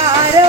വാരോ